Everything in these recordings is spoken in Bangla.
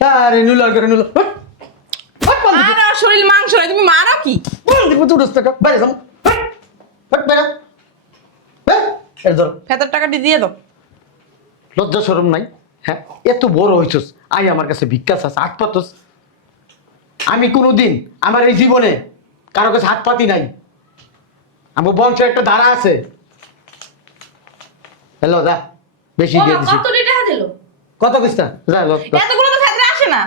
আরে নুলার করে নুলা আর ওর শরীর মাংস নাই, তুমি মারো কি? দেখবো তুই টাকা বাইরে যাম বাইরে এর ধর ফেতার টাকাটি দিয়ে দাও। লজ্জা শরম নাই? হ্যাঁ, এত বড় হইছস, আই আমার কাছে ভিক্ষা চাস, হাত পাতস। আমি কোনোদিন আমার এই জীবনে কারো কাছে হাত পাতি নাই। আমার বংশের একটা ধারা আছে। হ্যালো দা, বেশি দিয়ে দিছি। কত টাকা দিল? কত কইছ না? যা লো। এতগুলো তো ফেতরা আসে না,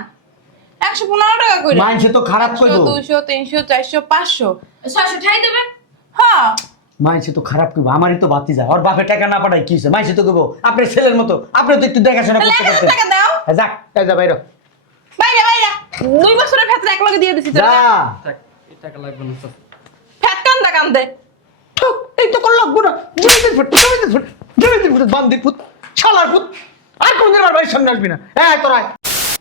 115 টাকা করে। মাইনছে তো খারাপ কইবো। 200 300 400 500 600 ঠাই দেবে? হ্যাঁ। মাইনছে তো খারাপ কইবো, আমারই তো বাতি যায়। ওর বাপে টাকা না পাঠাই কি হইছে? মাইনছে তো কইবো আপনার ছেলের মতো, আপনি তো একটু দেখাশোনা তাহলে করতে 1000 পারতেন। টাকা দাও। যাক, এই যা বাইরে। বাইরে বাইরে 2 বছরের ফেতরা এক লগে দিয়ে দিছি তোর। যা। এই টাকা লাগবে না স্যার। ফেত কান্দা কান্দে। ঠুক, এই তো করল গুনা। জমিদের ফুট বান্দির ফুট, শালার ফুট। আর কোনদিন আমার বাড়ির সামনে আসবি না। এই তোরা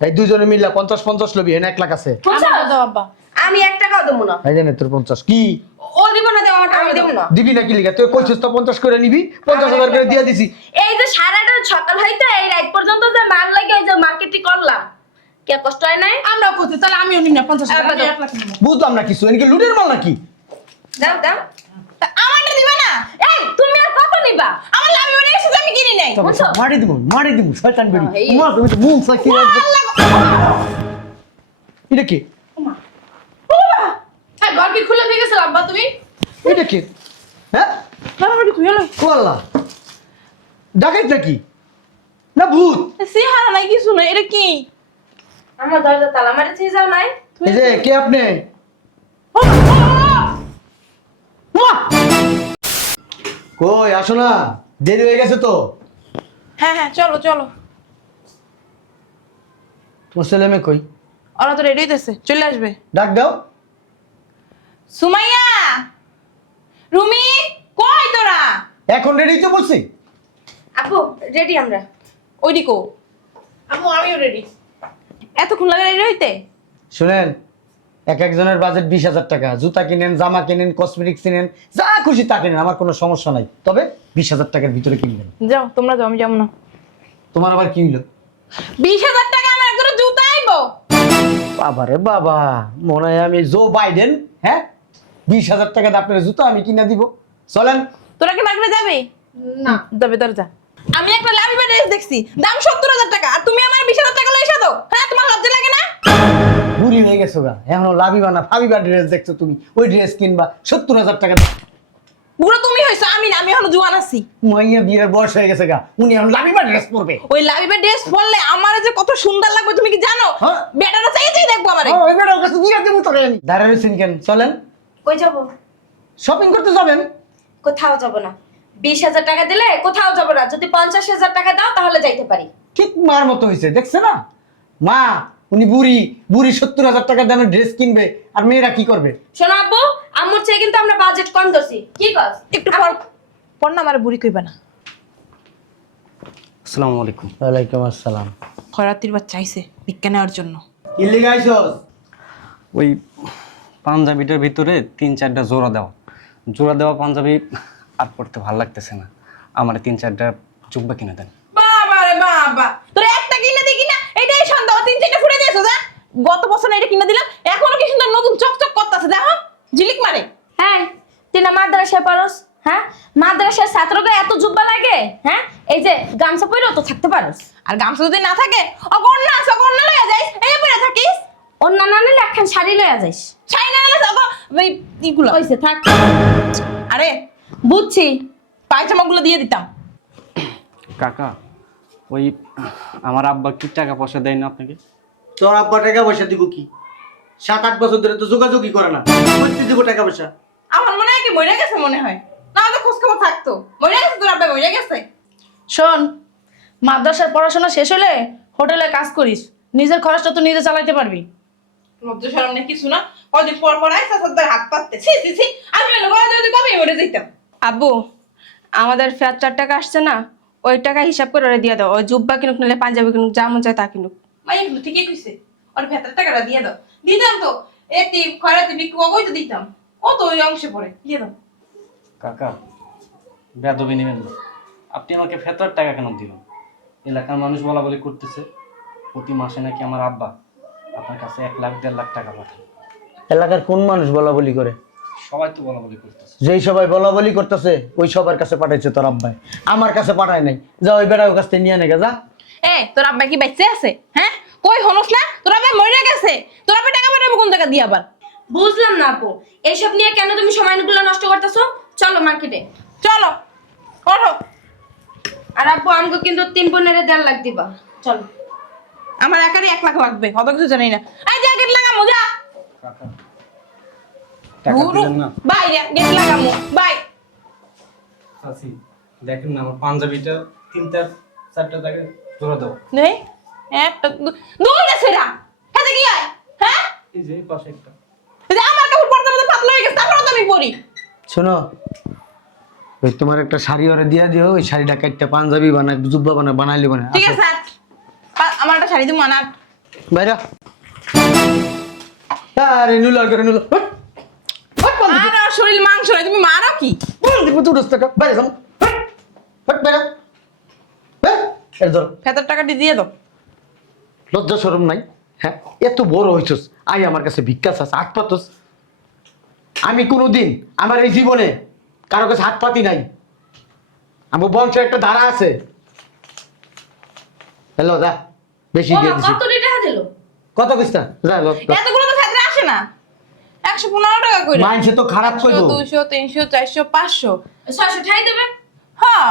এই দুইজনে মিললা 50-50 লবি, এনে 1 লাখ আছে। আমার দাও আব্বা। আমি 1 টাকাও দেবো না। এই জানে তোর 50 কি ও দিব না, দেবো আমার, আমি দেবো না। দিবি না কি লিগা? তুই কইছিস তো 50 করে নিবি, 50,000 করে দিয়ে দিছি। এই যে সারাটা সকাল হইতে এই রাত পর্যন্ত যে মাল লাগে ওই যে মার্কেটিং করলাম, কে কষ্ট হয় নাই? আমরাও করতে, তাহলে আমিও নিই না 50 টাকা, আমি 1 লাখ নিব। বুঝলাম না কিছু, এদিকে লুটের মাল নাকি? দাও দাও। তা আমারটা দিবা না? এই তুমি আর কত নিবা? আমার লাভি বলে এসে আমি কিনি নাই। তবে বুঝছো? মারি দিমু শয়তান বেরি। এই। ওমা তুমি তো মুখ সাকি রাখবে। এটা কি? হ্যাঁ, ঘর কি খুলে দিয়ে গেছো আব্বা তুমি? এটা কি? হ্যাঁ? আমার বাড়ি খুলে লই। কোয়াল্লা ডাকাইত নাকি না ভূত? সিহারা নাই কিছু নাই, এটা কি? আমার দরজা তালা মারিছি, যাও নাই? এই যে কে আপনি? ওমা! কই আসো না, দেরি হয়ে গেছে তো। হ্যাঁ হ্যাঁ, চলো চলো। তোমার ছেলে মেয়ে কই? ওরা তো রেডি হইতেছে, চলে আসবে। ডাক দাও। সুমাইয়া, রুমি, কই তোরা? এখন রেডি তো বলছি। আপু রেডি আমরা। ওইদিকো। আম্মু আমিও রেডি। এতক্ষণ লাগে রেডি হইতে? শুনেন, এক একজনের বাজেট 20,000 টাকা। জুতা কিনেন, জামা কিনেন, কসমেটিক্স কিনেন, যা খুশি তা কিনেন, আমার কোনো সমস্যা নাই। তবে 20,000 টাকার ভিতরে কিনবেন। যাও তোমরা যাও, আমি যাবো না। তোমার আবার কি হইলো? 20,000 টাকা আমার একজোড়া জুতা আইবো। বাবা রে বাবা, মনে হয় আমি জো বাইডেন। হ্যাঁ, 20,000 টাকা দিয়ে আপনার জুতা আমি কিনা দিব। চলেন। তোরা কি মার্কেটে যাবে? না যাবে, তোরা যা। আমি একটা লাভিবা ড্রেস দেখছি, দাম 70,000 টাকা, আর তুমি আমার 20,000 টাকা লইছো দাও। হ্যাঁ, তোমার লজ্জা লাগে না? বুড়ি হয়ে গেছো গা, এখনো লাভিবা না ফাবিবা ড্রেস দেখছো তুমি? ওই ড্রেস কিনবা 70,000 টাকা। বুড়ো তুমি হইছো, আমি না, আমি এখনো জোয়ান আছি। মাইয়া বিয়ের বয়স হয়ে গেছে গা, উনি এখন লাভিবা ড্রেস পরবে। ওই লাভিবা ড্রেস পরলে আমার যে কত সুন্দর লাগবে তুমি কি জানো? হ্যাঁ। বেটারা চাই চাই দেখবো আমারে। ওই বেটার কাছে দিয়ে দেবো তোকে আমি। দাঁড়ানো সিনকেন, চলেন কই যাব? শপিং করতে যাবেন। কোথাও যাব না। 20,000 টাকা দিলে কোথাও যাব না। যদি 50,000 টাকা দাও তাহলে যাইতে পারি। ঠিক মার মতো হয়েছে, দেখছে না মা? উনি বুড়ি বুড়ি 70,000 টাকার দামের ড্রেস কিনবে, আর মেয়েরা কি করবে? শোনো আব্বু, আম্মুর চেয়ে কিন্তু আমরা বাজেট কম ধরছি। কি কস? একটু পর পর না, আমার বুড়ি কইবা না। আসসালামু আলাইকুম। ওয়ালাইকুম আসসালাম। খয়রাতির বাচ্চা চাইছে ভিক্ষা নেওয়ার জন্য। কি লিগাইছস? ওই পাঞ্জাবিটার ভিতরে 3-4টা জোড়া দেওয়া পাঞ্জাবি আর পড়তে ভালো লাগতেছে না। আমার 3-4টা জুব্বা কিনে দেন। বাবা রে বাবা, তোর একটা কিনে দিই কিনা এটাই সন্দেহ, 3-4টা ফুড়ে দিয়েছো যা। গত বছর না এটা কিনে দিলাম, এখনো কি সুন্দর নতুন চকচক করতেছে, দেখো ঝিলিক মারে। হ্যাঁ, তুই না মাদ্রাসায় পড়স? হ্যাঁ, মাদ্রাসার ছাত্রকে এত জুব্বা লাগে? হ্যাঁ, এই যে গামছা পরেও তো থাকতে পারস। আর গামছা যদি না থাকে, অগন্না আছে, অগন্না লইয়া যাইস, এই পরে থাকিস। অন্য না নিলে একখান শাড়ি লইয়া যাইস। ছাই না হলে যাবো ওই ইগুলো। হইছে থাক। আরে বুঝছি। পায়জামাগুলো দিয়ে দিতাম। কাকা, ওই আমার আব্বা কি টাকা পয়সা দেয় না আপনাকে? তোর আব্বা টাকা পয়সা দিব কি? 7-8 বছর ধরে তো যোগাযোগই করে না, কইতে দিব টাকা পয়সা? আমার মনে হয় কি মরে গেছে, মনে হয় না তো খোঁজ খবর থাকতো। মরে গেছে তোর আব্বা, মরে গেছে। শোন, মাদ্রাসার পড়াশোনা শেষ হলে হোটেলে কাজ করিস, নিজের খরচটা তো নিজে চালাইতে পারবি। লজ্জা শরম নেই কিছু না, কদিন পর পর আইসা তোর হাত পাততে ছি ছি ছি। আমি হলো ঘরে যদি কবে মরে যেতাম। আব্বু, আমাদের ফেয়ার 4 টাকা আসছে না, ওই টাকা হিসাব করে ওরা দিয়ে দাও। ওই জুব্বা কিনুক, নাহলে পাঞ্জাবি কিনুক, যা মন চায় তা কিনুক। মাই এগুলো ঠিকই কইছে, ওর ভেতর টাকাটা দিয়ে দাও। দিতাম তো, এতে খয়রাতি বিক্রি কই তো দিতাম, ও তো ওই অংশে পড়ে, দিয়ে দাও। কাকা, বেদবি নেবেন না। আপনি আমাকে ফেতর টাকা কেন দিবেন? এলাকার মানুষ বলা বলি করতেছে, প্রতি মাসে নাকি আমার আব্বা আপনার কাছে 1 লাখ 1.5 লাখ টাকা পাঠায়। এলাকার কোন মানুষ বলা বলি করে? সবাই তো বলা বলি করতেছে। যেই সবাই বলা বলি করতেছে ওই সবার কাছে পাঠাইছে তোর আব্বাই, আমার কাছে পাঠায় নাই। যা ওই বেড়া ওর কাছ থেকে নিয়ে নে যা। তোর আব্বা কি বেঁচে আছে? হ্যাঁ, কই হনস না? তোর আব্বা মরে গেছে। তোর আব্বা টাকা পাঠাবো কোন টাকা দিয়ে আবার? বুঝলাম না আপু, এইসব নিয়ে কেন তুমি সময়গুলো নষ্ট করতেছো? চলো মার্কেটে। চলো ওঠো। আর আব্বু আমাকে কিন্তু 3-15 1.5 লাখ দিবা। চলো। আমার একারই 1 লাখ লাগবে, অত কিছু জানি না। এই যা গেট লাগামু যা। কাকা টাকা দিলেন না? বাই যা গেট লাগামু বাই। চাচি দেখেন না আমার পাঞ্জাবিটা 3-4টা জায়গায় জোড়া দাও। নেই একটা দুইটা সেরা হাতে কি আয়? হ্যাঁ, এই যে এই পাশে একটা। এই যে আমার কাপড় পরতে পরতে পাতলা হয়ে গেছে, তারপরে তো আমি পরি। শোনো, ওই তোমার একটা শাড়ি ওরে দিয়া দিও, ওই শাড়িটা কাটতে পাঞ্জাবি বানায় জুব্বা বানায় বানাইলে বানায়। ঠিক আছে আমার একটা শাড়ি দিমু আনার। বাইরা আরে নুলার করে নুলা আর আমার শরীর মাংস নাই, তুমি মারো কি? বাইরে যাও বাইরে এর ধর। ফেতার টাকাটি দিয়ে দাও। লজ্জা শরম নাই? হ্যাঁ, এত বড় হইছস, আই আমার কাছে ভিক্ষা চাস, হাত পাতস। আমি কোনোদিন আমার এই জীবনে কারো কাছে হাত পাতি নাই। আমার বংশের একটা ধারা আছে। হ্যালো দা, বেশি দিয়ে দিছি। কত টাকা দিল? কত কইস্তা যা লো। এতগুলো তো ফেতরা আসে না, 115 টাকা কইরা। মাইনসে তো খারাপ কইবো, 200 300 400 500। 600 ঠাই দেবে? হ্যাঁ,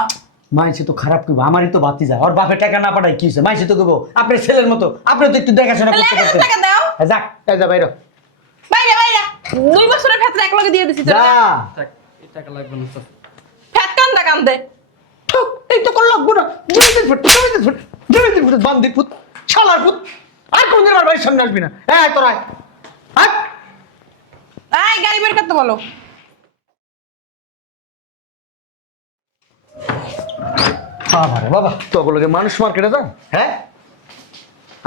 মাইনসে তো খারাপ কইবো। আমারই তো বাতি যায়, ওর বাপে টাকা না পাঠায় কি হইছে? মাইনসে তো কইবো আপনার ছেলের মতো, আপনি তো একটু দেখাশোনা তাহলে করতে 1000 করতে। টাকা দাও। যাক এই যা বাইরে বাইরে বাইরে 2 বছরের ফেতরা এক লগে দিয়ে দিছি। যা। টাকা এই টাকা লাগবে না চাচি। ফেত কান্দা কান্দে। থু, এই তো করলাম না। জমিদের ফুট বান্দির ফুট, শালার ফুট। আর কোনদিন আমার বাড়ির সামনে আসবি না। এই তোরা আয়। আয় গাড়ি বের করতে বলো। বাবা রে বাবা, তোগুলোকে মানুষ মার্কেটে যান? হ্যাঁ,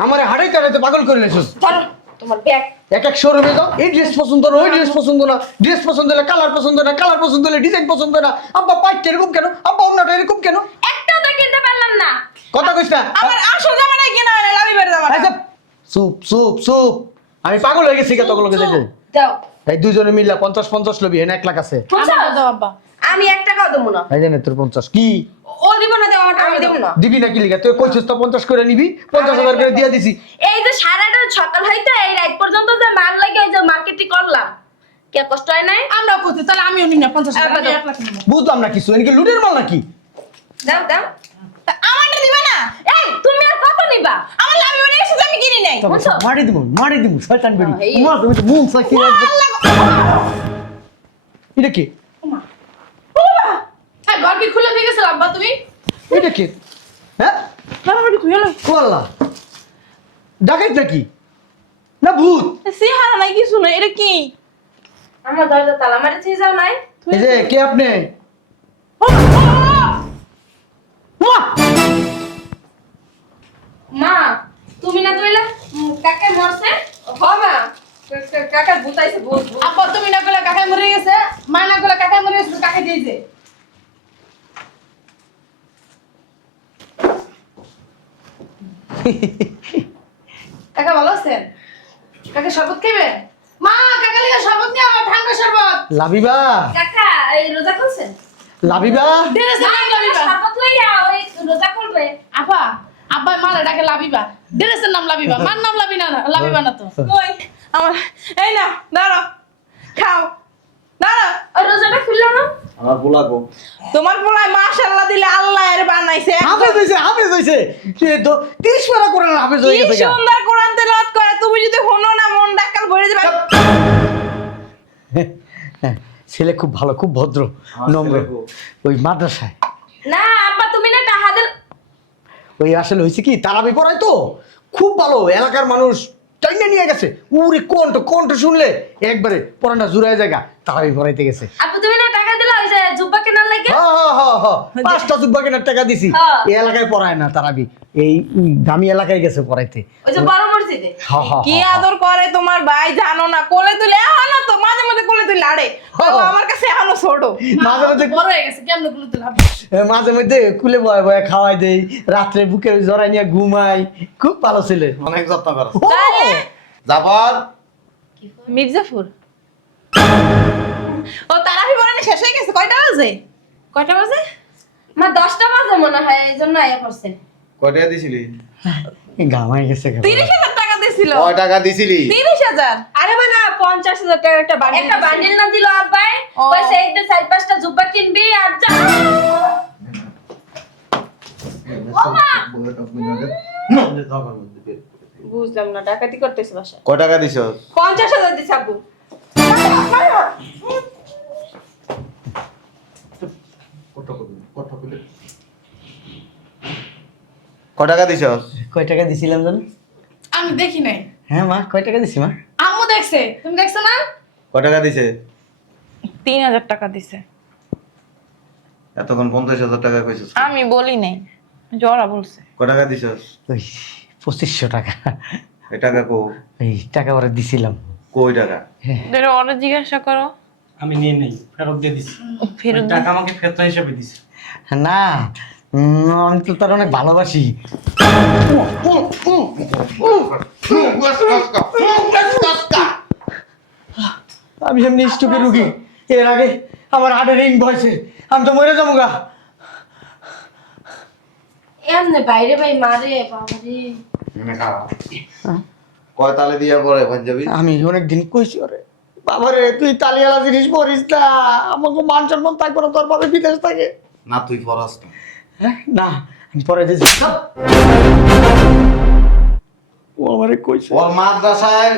আমারে হাড়াই কাটাইতে পাগল করে লেছিস। ধরো তোমার ব্যাগ। এক এক শোরুমে যাও, এই ড্রেস পছন্দ না, ওই ড্রেস পছন্দ না, ড্রেস পছন্দ হলে কালার পছন্দ না, কালার পছন্দ হলে ডিজাইন পছন্দ না। আব্বা পাইট এরকম কেন? আব্বা অন্যটা এরকম কেন? একটাও তো কিনতে পারলাম না। কথা কইস না। আমার আসল জামা নাই কিনা হয় না, লাভি বের জামা। আচ্ছা, চুপ চুপ চুপ। আমি পাগল হয়ে গেছি তোগুলোকে দেখে। দাও। এই দুজনে মিললা 50-50 লবি, এনে 1 লাখ আছে। বুঝছো? দাও আব্বা। আমি 1 টাকাও দেবো না। এই জানে তোর 50 কি ও দিব না, দেও আমার টাকা দেব না। দিবি নাকি লিগা? তুই কইছিস তো 50 করে নিবি, 50,000 করে দিয়া দিছি। এই যে সারাটা সকাল হইতে এই রাত পর্যন্ত যে মাল লাগে ওই যে মার্কেটিং করলাম, কে কষ্ট হয় নাই? আমরাও করছি, তাহলে আমিও নিই না 50 টাকা, আমি 1 লাখ নিব। বুঝলাম না কিছু, এদিকে লুটের মাল নাকি? দাও দাও। তা আমারটা দিবা না? এই তুমি আর কত নিবা? আমার লাভি বের এসেছে, আমি কিনি নাই। বুঝছো? মারি দিমু শয়তান বেরি। এই। মা তুমি তো মুখ সাকি রাখবে। এটা কি? হ্যাঁ, ঘর কি খুলে দিয়ে গেছিল আব্বা তুমি? এটা কি? হ্যাঁ, লাভি তুই হলো। কোয়াল্লা ডাকাইত নাকি না ভূত? সিহারা নাই কিছু নাই, এটা কি? আমার দরজা তালা মারিছে যাও নাই? এই যে কে আপনি? মা! মা তুমি না কইলা কাকা মরছে? বাবা কাকা ভূতাইছে ভূত। আব্বা তুমি না কইলা কাকা মরে গেছে, মা না কইলা কাকা মরে গেছে, কাকা দিয়েছে। কাকা ভালো আছেন? কাকা শরবত খাইবেন? মা, কাকা লিগা শরবত নিয়ে আমার ঠান্ডা শরবত। লাবিবা, কাকা এই রোজা খুলছেন? লাবিবা, ড্রেসের নাম লাবিবা। শপথ লইয়া ওই রোজা খুলবে। আপা, আব্বা মালে ডাকে লাবিবা। ড্রেসের নাম লাবিবা, মার নাম লাবিনা না, লাবিবা না তো। কই আমার এই না দাঁড়াও, খাও দাঁড়াও। ওই রোজাটা খুললো না? আমার বলাগো তোমার পোলায় মাশাআল্লাহ দিলে আল্লাহ এর বানাইছে। হাফেজ হইছে সে তো 30 পারা করে হাফেজ হয়ে কি গেছে গা। সুন্দর কোরআন তেলাওয়াত করে, তুমি যদি শোনো না মন ডাক্কাল ভরে যাবে। হ্যাঁ, ছেলে খুব ভালো, খুব ভদ্র, নম্র। ওই মাদ্রাসায় না আব্বা তুমি না টাহাদের ওই আসলে হয়েছে কি, তারাবি পড়ায় তো খুব ভালো, এলাকার মানুষ টাইনে নিয়ে গেছে। উরে কণ্ঠ শুনলে একবারে পড়াটা জুড়ায় জায়গা, তারাবি পড়াইতে গেছে। আপু তুমি না টাকা দিলা ওই যে জুব্বা কেনার লাগে? হ 5টা জুব্বা কেনার টাকা দিছি। হ্যাঁ। এই এলাকায় পড়ায় না তারাবি, এই দামি এলাকায় গেছে পড়াইতে। ওই যে বড় মসজিদে। কি আদর করে তোমার ভাই জানো না, কোলে তুলে এখনো তো মাঝে মাঝে কোলে তুলে লাড়ে, ও আমার কাছে এখনো ছোট। মাঝে মাঝে বড় হয়ে গেছে, কেমন গুলো তুই লাভ? মাঝে মধ্যে কুলে বয়ে বয়ে খাওয়াই দেই, রাত্রে বুকে জড়াই নিয়ে ঘুমাই। খুব ভালো ছেলে। অনেক যত্ন করো। তাহলে জাফর, মির্জাফর ও তারাবি পড়ানো শেষ হয়ে গেছে? কয়টা বাজে? কয়টা বাজে? মা 10টা বাজে মনে হয়, এই জন্য আয়া করছে। কয় টাকা দিছিলি? ঘামাই গেছে। 30,000 টাকা দিছিল। কয় টাকা দিছিলি? 30,000? আরে মা না, 50,000 টাকার একটা বান্ডিল না দিল আব্বাই? ও। কইছে এই তো 4-5টা জুব্বা কিনবি আর যা। বুঝলাম না, ডাকাতি করতেছে বাসা। কয় টাকা দিছ? 50,000 দিছে আব্বু। কয় টাকা দিছ? কয় টাকা দিছিলাম জানো? আমি দেখি নাই। হ্যাঁ মা, কয় টাকা দিছি মা? আম্মু দেখছে, তুমি দেখছো না? কয় টাকা দিছে? 3,000 টাকা দিছে। এতক্ষণ 50,000 টাকা কইছিস। আমি বলি নাই, জোরা বলছে। কয় টাকা দিছ? ওই 2500 টাকা। এই টাকা কো? এই টাকা ওরা দিছিলাম। কই টাকা? ধরো ওরা জিজ্ঞাসা করো। আমি নিয়ে নেই, ফেরত দিয়ে দিছি। ফেরত ওই টাকা আমাকে ফেরত হিসেবে দিছে। না, আমি তো তার অনেক ভালোবাসি। আমি এমনি স্ট্রোকের রুগী। এর আগে আমার হার্টের রিং বয়সে আমি তো মরে যাবো গা। এমনে বাইরে ভাই মারে বাবারে। কয় তালে দিয়া পড়ে পাঞ্জাবি? আমি অনেকদিন কইছি ওরে, বাবারে তুই তালিয়ালা জিনিস পড়িস না, আমাকে মান সম্মান থাকবো না, তোর বাবা বিদেশ থাকে। না তুই পড়াস না। হ্যাঁ না, আমি পরে দিয়েছি। ও আমারে কইছে ওর মাদ্রাসায়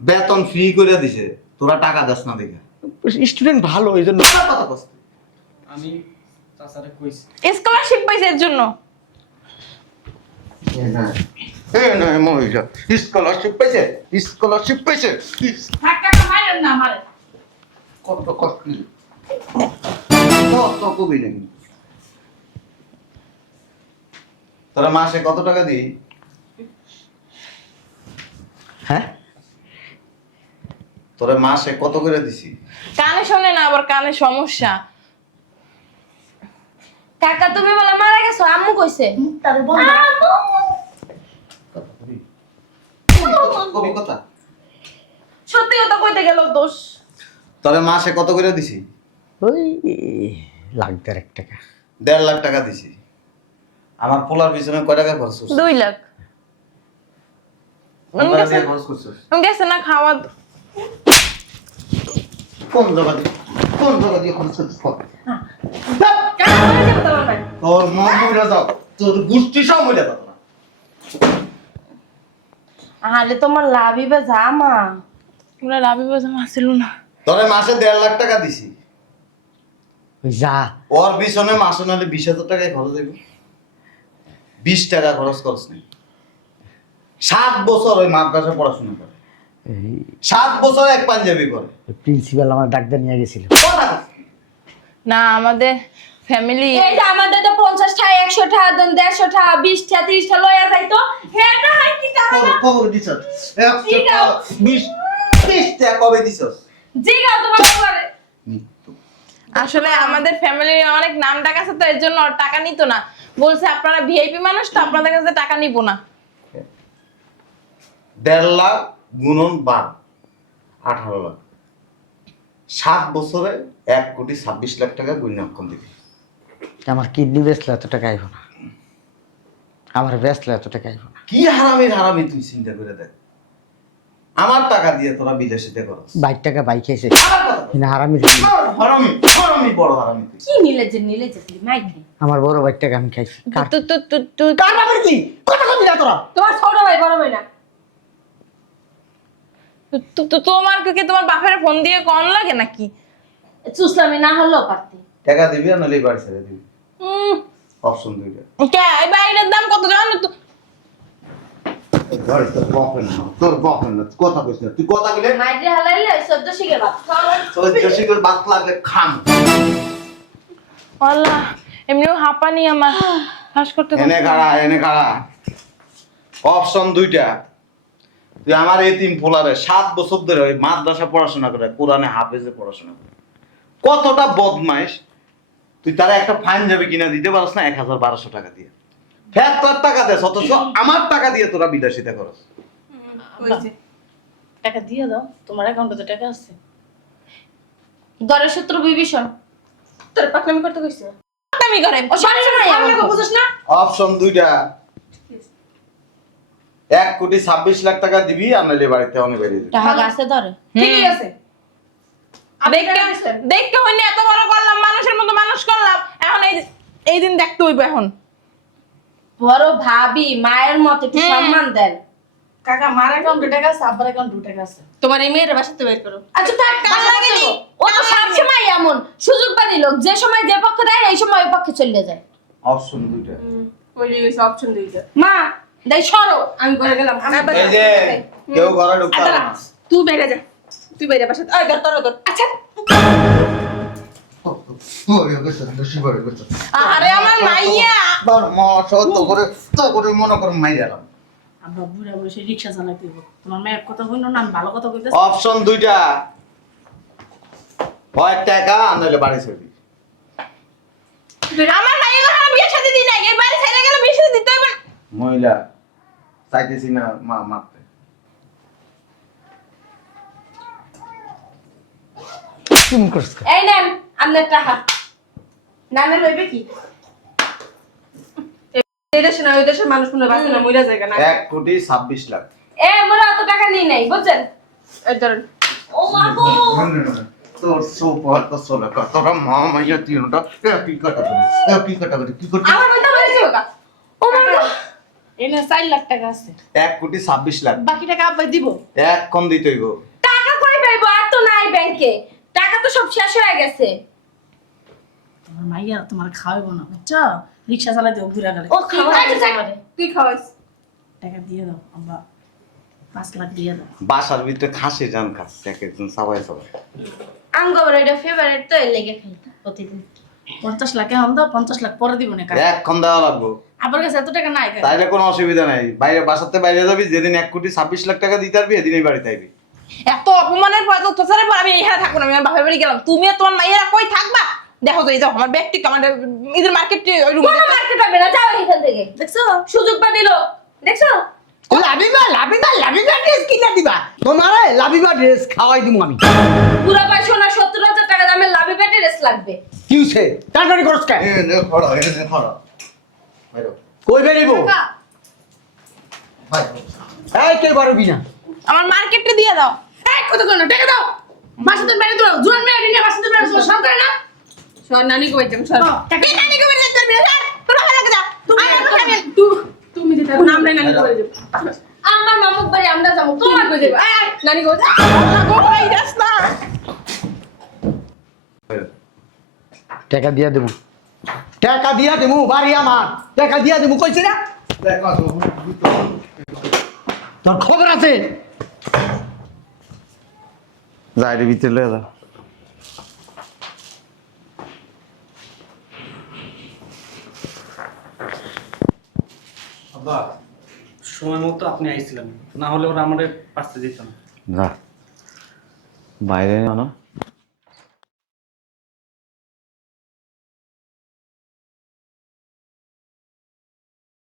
বেতন ফ্রি করে দিছে, তোরা টাকা দাস না দেখে। স্টুডেন্ট ভালো, এই জন্য। কথা কস তুই। আমি চাচারে কইছি। স্কলারশিপ পাইছে এর জন্য। স্কলারশিপ পাইছে, স্কলারশিপ পাইছে। টাকা মারেন না মারে। কত কষ্ট কত কবি নাকি? তোরা মাসে কত টাকা দিই? হ্যাঁ তোরা মাসে কত করে দিছি? কানে শোনে না, আবার কানে সমস্যা। কাকা তুমি বলে মারা গেছো, আম্মু কইছে। তার বন্ধ। কবি কথা। সত্যি কথা কইতে গেল দোষ। তোরা মাসে কত করে দিছি? ওই লাখ 1.5 টাকা। 1.5 লাখ টাকা দিছি। আমার পোলার পিছনে কয় টাকা খরচ করছিস? 2 লাখ। কোন টাকা দিয়ে খরচ করছিস? আমি গেছে না খাওয়া। কোন জায়গা দিয়ে খরচ করছিস? কেন মারা যাবে তোমার ভাই? তোর মন মরে যাও, তোর গোষ্ঠী সব মরে যাও। আরে তোমার লাভই বা জামা। ওরা লাভি বাজার আসছিল না। তোরে মাসে 1.5 লাখ টাকা দিছি। ওই যা ওর পিছনে মাসে নাহলে 20,000 টাকায় খরচ হইব। 20 টাকা খরচ করছ না। 7 বছর ওই মাদ্রাসায় পড়াশোনা করে। 7 বছর এক পাঞ্জাবি করে। প্রিন্সিপাল আমার ডাক্তার নিয়ে গেছিল। না আমাদের ফ্যামিলি এই যে আমাদের তো 50 টাকা 100 টাকা দেন, 150 টাকা 20 টাকা 30 টাকা লয়া যাইতো। হ্যাঁ না হয় কি টাকা না? খবর দিছস। 100 টাকা 20 টাকা কবে দিছস? জিগাও তোমার বাবারে। আসলে আমাদের ফ্যামিলির অনেক নাম ডাক আছে, তো এর জন্য ওর টাকা নিত না। বলছে আপনারা ভিআইপি মানুষ, তো আপনাদের কাছে টাকা নিব না। 1.5 লাখ গুণন 12 18 লাখ। 7 বছরে 1,26,00,000 টাকা গুণন অক্ষণ দিবি। আমার কিডনি বেচলে এত টাকা আইব না, আমার বেচলে এত টাকা আইব না। কি হারামি তুই চিন্তা করে দেখ। আমার টাকা দিয়ে তোরা বিদেশিতে করস। 22 টাকা বাইক খাইছে কিনা হারামি। হারামি বড় হারামি তুই। কি নিলে যে তুই মাইকে। আমার বড় 22 টাকা আমি খাইছি। তুই কার বাবার কি কথা কবি না তোরা? তোমার ছোট ভাই বড় ভাই না। তোমার কি তোমার বাপের ফোন দিয়ে কম লাগে নাকি? চুসলামি না হলেও পারতি। টাকা দিবি আর নাহলে বাড়ি ছেড়ে দিবি। অপশন দুইটা। কে এই বাইরের দাম কত জানো তো? ঘরে তোর বকেন না, তোর বকেন না, তুই কথা কইস না, তুই কথা কইলে মাইরে হালাইলে 14 শিখে বাপ চৈত্রশী করে বাত লাগলে খাম। আল্লাহ এমনিও হাঁপানি আমার হাস করতে এনে কারা অপশন দুইটা। তুই আমার এতিম পোলারে 7 বছর ধরে ওই মাদ্রাসা পড়াশোনা করে, কোরআনে হাফেজে পড়াশোনা করে, কতটা বদমাইশ। তুই তারা একটা পাঞ্জাবি কিনা দিতে পারছ না 1200 টাকা দিয়ে, তোর টাকা দেস, অথচ আমার টাকা দিয়ে তোরা বিদেশিতে করস। টাকা দিয়ে দাও, তোমার অ্যাকাউন্টে তো টাকা আছে। দরের সূত্র বিভীষণ তোর পাকনামি করতে কইছে। আমি করে ও সমস্যা নাই আমার আমাকে বুঝছ না? অপশন দুইটা, 1,26,00,000 টাকা দিবি, আর নাইলে বাড়িতে অনেক বেরিয়ে দিবি। টাকা আছে ধরে ঠিকই আছে। দেখতে হইনি এত বড় করলাম, মানুষের মতো মানুষ করলাম, এখন এই দিন দেখতে হইব। এখন বড় ভাবি মায়ের মতো একটু সম্মান দেন। কাকা মার অ্যাকাউন্টে টাকা আছে, আব্বার অ্যাকাউন্টে টাকা আছে। তোমার এই মেয়ের বাসাতে বের করো। আচ্ছা থাক, কাল লাগেনি। ও তো সবসময় এমন সুযোগবাদী লোক, যে সময় যে পক্ষ দেয় এই সময় ওই পক্ষে চলে যায়। অপশন দুইটা। ওই গেছে অপশন দুইটা। মা দেই সরো। আমি করে গেলাম। এই যে কেউ ঘরে ঢুকতে পারবে না। তুই বাইরে যা, তুই বাইরে বাসাতে। ওই ধর তোর আচ্ছা আরে আমার মাইয়া মনে করো মাইরালাম। আব্বা বুড়া বুড়ি সে রিক্সা চালাইতে হইব। তোমার মেয়ের কথা কইল না, আমি ভালো কথা কইতেছি। অপশন দুইটা, হয় টাকা আর নাহলে বাড়ি ছাড়বি। আমার মাইয়া এখন বিয়ে শাদী দিই নাই, এই বাড়ি ছেড়ে গেলে বিয়ে শাদী দিতে হবে। মহিলা চাইতেছি না মারতে। তুমি করছ এই নেন আপনার টাকা। নামের হইবে কি? এই দেশে না ওই দেশের মানুষ মনে বাঁচে না, মইরা জায়গা না। 1,26,00,000। এ মোরা অত টাকা নিই নাই বুঝছেন? এই ধর ও মা গো। তোর সুপার তো সোলা কর, তোরা মা মাইয়া তিনটা কি কাটা করে, কি কাটা করে, কি করতে? আমার মইটা হয়ে যাবে কা। ও মা গো। এনে 4 লাখ টাকা আছে। 1,26,00,000। বাকি টাকা আব্বাই দিব। এক কম দিতে হইব। টাকা কই পাইবো? আর তো নাই ব্যাংকে। টাকা তো সব শেষ হয়ে গেছে। তোমার মাইয়া তোমার খাওয়াইবো না, বুঝছো? রিক্সা চালাইতে বুড়া গেলে। ও খাওয়া যাবে। তুই খাওয়াইস। টাকা দিয়ে দাও আব্বা, 5 লাখ দিয়ে দাও। বাসার ভিতরে খাসি জান খাচ্ছে এক একজন সবাই। আঙ্গবর এটা ফেভারিট তো এর লেগে খাই প্রতিদিন। 50 লাখ এখন দাও, 50 লাখ পরে দিব না কাকা। এক কম দেওয়া লাগবো, আব্বার কাছে এত টাকা নাই কাকা। তাইলে কোনো অসুবিধা নাই। বাইরে বাসাতে বাইরে যাবি, যেদিন 1,26,00,000 টাকা দিতে পারবি এদিনই বাড়িতে আইবি। এত অপমানের পর তো তোছারের পর আমি এখানে থাকবো না, আমি আমার বাপের বাড়ি গেলাম। তুমি আর তোমার মাইয়ারা কই থাকবা? দেখো তো এই যাও আমার ব্যক্তি আমাদের ঈদের মার্কেট ওই রুমে কোনো মার্কেট হবে না, যাও এখান থেকে। দেখছো সুযোগ পা দিল, দেখছো? লাভিবা ড্রেস কিনা দিবা তোমারে, লাভিবা ড্রেস খাওয়াই দিমু আমি। পুরা ভাই সোনা 70,000 টাকা দামের লাভি পেটে রেস লাগবে। কি হইছে? টাটারি করছ কে? এনে খড়া বাইরো কই বেরিব? ভাই এই কে পারবি না? আমার মার্কেটে দিয়ে দাও। এই কত কোন টাকা দাও। বাসাতে বাইরে দাও, জোয়ান মেয়ে নিয়ে বাসাতে বাইরে দাও, সব করে না। সর নানি কই যাম সর। টাকা এই নানি কবে যেতে পারবি না? তোরা ভালো লাগে যা। তুমি দিতে নাম নাই নানি কই যাম। আমার মামুক বাড়ি আমরা যাবো, তোমার কই যাবো? নানি কই যাম। ওই যাস না। টাকা দিয়া দেবো, টাকা দিয়া দেবো, বাড়ি আমার, টাকা দিয়া দেবো কইছি না? তোর খবর আছে? যাইরে ভিতরে লয়ে যা। আব্বা সময় মতো আপনি আইছিলেন, না হলে ওরা আমাদের পাশে দিত না। যা বাইরে না